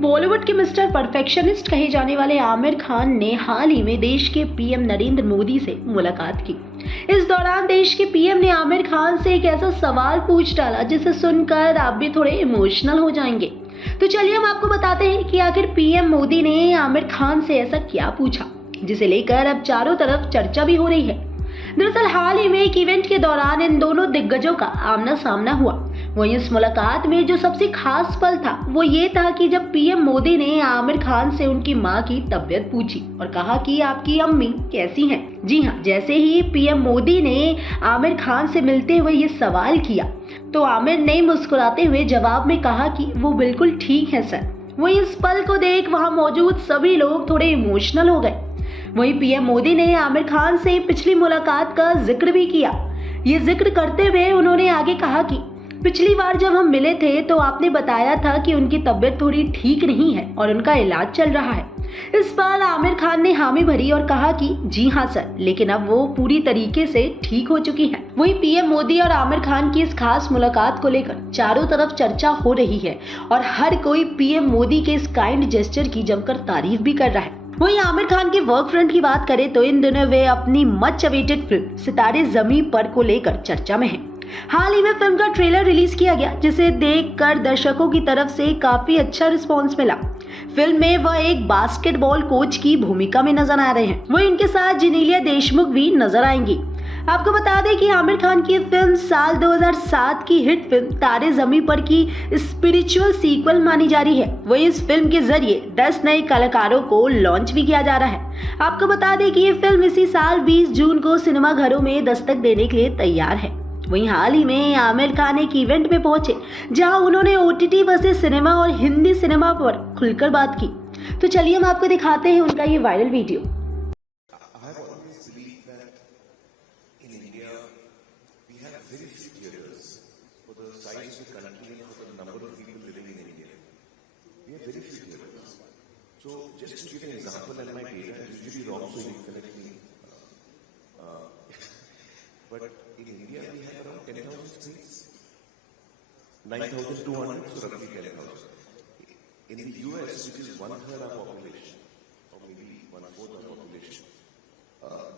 बॉलीवुड के mister perfectionist कहे जाने वाले आमिर खान ने हाल ही में देश के पीएम नरेंद्र मोदी से मुलाकात की। इस दौरान देश के पीएम ने आमिर खान से एक ऐसा सवाल पूछ डाला जिसे सुनकर आप भी थोड़े इमोशनल हो जाएंगे। तो चलिए हम आपको बताते हैं कि आखिर पीएम मोदी ने आमिर खान से ऐसा क्या पूछा जिसे लेकर अब चारों तरफ चर्चा भी हो रही है। दरअसल हाल ही में एक इवेंट के दौरान इन दोनों दिग्गजों का आमना सामना हुआ। वहीं इस मुलाकात में जो सबसे खास पल था वो ये था कि जब पीएम मोदी ने आमिर खान से उनकी मां की तबीयत पूछी और कहा कि आपकी अम्मी कैसी हैं। जी हाँ, जैसे ही पीएम मोदी ने आमिर खान से मिलते हुए ये सवाल किया तो आमिर ने मुस्कुराते हुए जवाब में कहा कि वो बिल्कुल ठीक है सर। वहीं इस पल को देख वहां मौजूद सभी लोग थोड़े इमोशनल हो गए। वहीं पीएम मोदी ने आमिर खान से पिछली मुलाकात का जिक्र भी किया। ये जिक्र करते हुए उन्होंने आगे कहा कि पिछली बार जब हम मिले थे तो आपने बताया था कि उनकी तबीयत थोड़ी ठीक नहीं है और उनका इलाज चल रहा है। इस पर आमिर खान ने हामी भरी और कहा कि जी हाँ सर, लेकिन अब वो पूरी तरीके से ठीक हो चुकी है। वहीं पीएम मोदी और आमिर खान की इस खास मुलाकात को लेकर चारों तरफ चर्चा हो रही है और हर कोई पीएम मोदी के इस काइंड जेस्चर की जमकर तारीफ भी कर रहा है। वहीं आमिर खान के वर्क फ्रंट की बात करें तो इन दिनों वे अपनी मच अवेटेड फिल्म सितारे ज़मीं पर को लेकर चर्चा में हैं। हाल ही में फिल्म का ट्रेलर रिलीज किया गया जिसे देखकर दर्शकों की तरफ से काफी अच्छा रिस्पांस मिला। फिल्म में वह एक बास्केटबॉल कोच की भूमिका में नजर आ रहे हैं। वहीं इनके साथ जेनेलिया देशमुख भी नजर आएंगी। आपको बता दें कि आमिर खान की फिल्म साल 2007 की हिट फिल्म तारे ज़मीं पर की स्पिरिचुअल सीक्वल मानी जा रही है। वहीं इस फिल्म के जरिए 10 नए कलाकारों को लॉन्च भी किया जा रहा है। आपको बता दें कि ये फिल्म इसी साल 20 जून को सिनेमाघरों में दस्तक देने के लिए तैयार है। वहीं हाल ही में आमिर खान एक इवेंट में पहुंचे जहां उन्होंने ओटीटी वर्सेस सिनेमा और हिंदी सिनेमा पर खुलकर बात की। तो चलिए हम आपको दिखाते हैं उनका ये viral video. But in India, we have around 10,000 screens. 9,200, so roughly 10,000. In the US, which is one-third of our population, or maybe one-fourth of our population,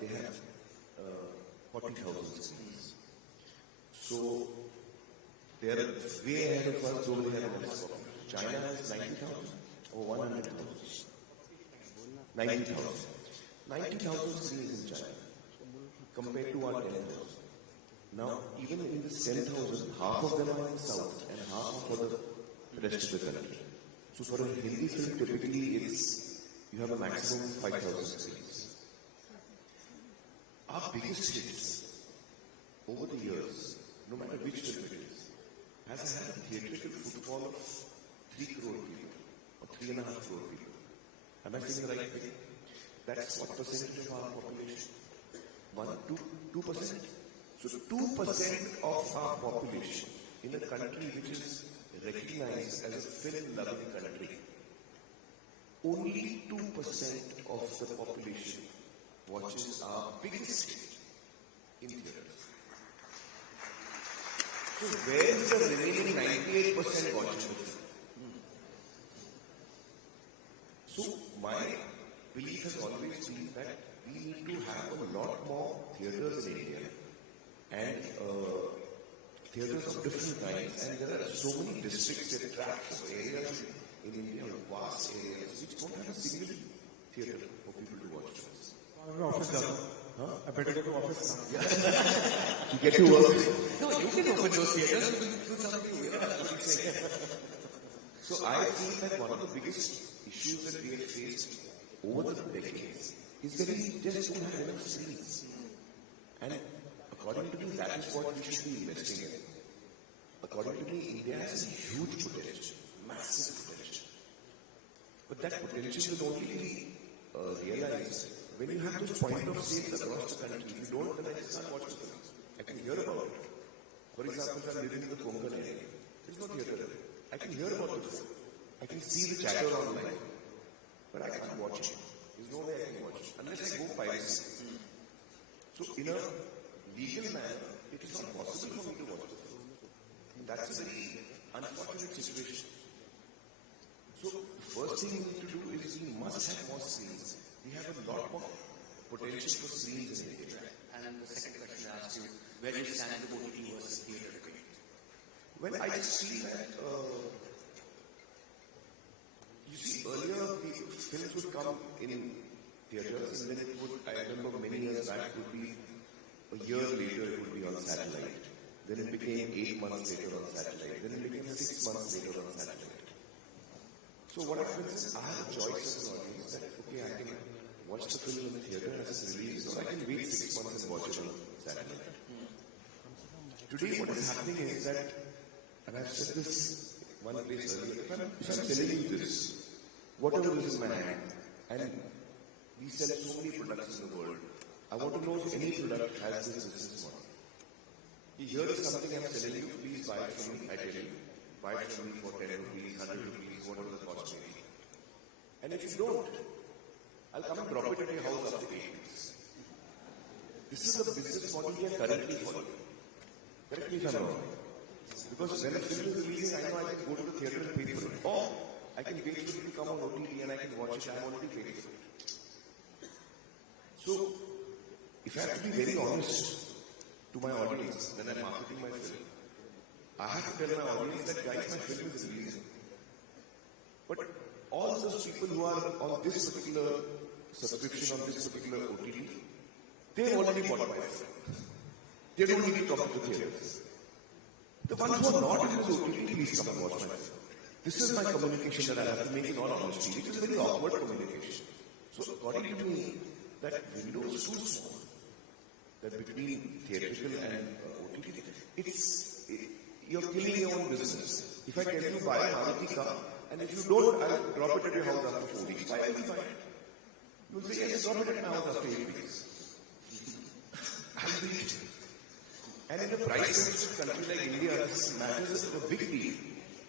they have 40,000 screens. So, they are way ahead of us, though they have less population. China has 90,000 or 100,000. 90,000. 90,000 screens in China. Compared to our 10,000. Now, even in this 10,000, half of them are in South and half for the rest of the country. So for a Hindi film, typically you have a maximum of 5,000 screens. Our biggest hits over the years, no matter which film it is, has had a theatrical footfall of 3 crore people or 3.5 crore people. Am I saying the right thing? That's what percentage of our population? 2%. So 2% of our population in a country which is recognized as a film-loving country, only 2% of the population watches our biggest hit in theaters. So where is the remaining 98% watching the film? So my belief has always been that we need to have a lot more theatres in India and theatres of different kinds, and there are so many districts and tracts of areas in India, vast areas, which don't have a single theatre for people to watch films. I better go to office now. Yeah. You get to work. No, you can open those theatres and do something weird. So I feel that one of the biggest issues that we have faced over the decades is that we just don't have enough screens. And according to me, that is what we should be investing in. According to me, India has a huge potential, massive potential. But that potential will only be realized when you have those point of sales across the country. If you don't, then I just can't watch the film. I can hear about it. For example, if I'm living in the Konkan area, there's no theatre there. I can hear about the film. I can see the chatter online. But I can't watch it. There's no way I can watch it. Unless I go piracy. So in a legal manner, it is not possible for me to watch the film. And that's a very unfortunate situation. So the first thing we need to do is we must have more screens. We have a lot more potential for screens in India. And the second question I asked you, where do you stand with OTT versus theatre debate? Well, I just feel that, you see, earlier films would come in theatres and then it would, I remember many years back, it would be a year later it would be on satellite. Then it became 8 months later on satellite. Then it became 6 months later on satellite. So what happens is I have a choice as an audience that, okay, I can watch the film in the theatre as it's released, or I can wait 6 months and watch it on satellite. Today what is happening is that, and I've said this one place earlier, if I'm telling you this, whatever is in my hand, and we sell so many products in the world, I want to know if any product has this business model. Here is something I'm selling you, please buy it from me, I tell you. Buy it from me for 10 rupees, 100 rupees, whatever the cost may be. And if you don't, I'll come and drop it at your house after 8 weeks. This is the business model we are currently following. Correct me if I'm wrong. Because when a film is releasing, I know I can go to the theatre and pay for it. Or I can pay for it to come on OTT and I can watch it. I'm already paid for it. So, if I have to be very honest to my audience when I'm marketing my film, I have to tell my audience that, guys, my film is releasing. But all those people who are on this particular subscription, on this particular OTT, they've already bought my film. They don't need to come to the theatres. The ones who are not in this OTT, please come and watch my film. This is my communication that I have to make in all honesty. It is a very awkward communication. So according to me, that window is too small. That between theatrical and OTT, you're killing your own business. If I tell you buy a Maruti car, and if you don't, I'll drop it at your house after 4 weeks. Why will you buy it? You'll say, yes, drop it at my house after 8 weeks. I'll do it. And in a price-sensitive country like India, this matters a big deal.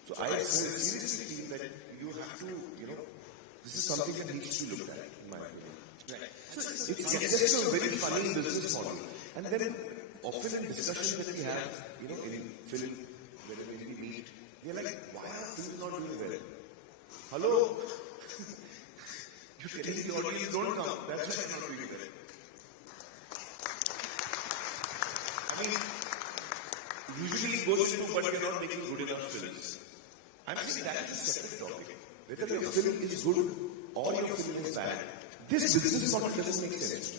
So I seriously feel that you have to, this is something that needs to be looked at, in my opinion. So it's just a very funny business model. And then often in discussions that we have, in film, when we meet, we're like, why are films not doing well? Hello? You're telling the audience don't come. That's why they're not doing well. I mean, usually it goes into, but we're not making good enough films. I'm saying that is a separate topic. Whether your film is good or your film is bad, this business model doesn't make sense.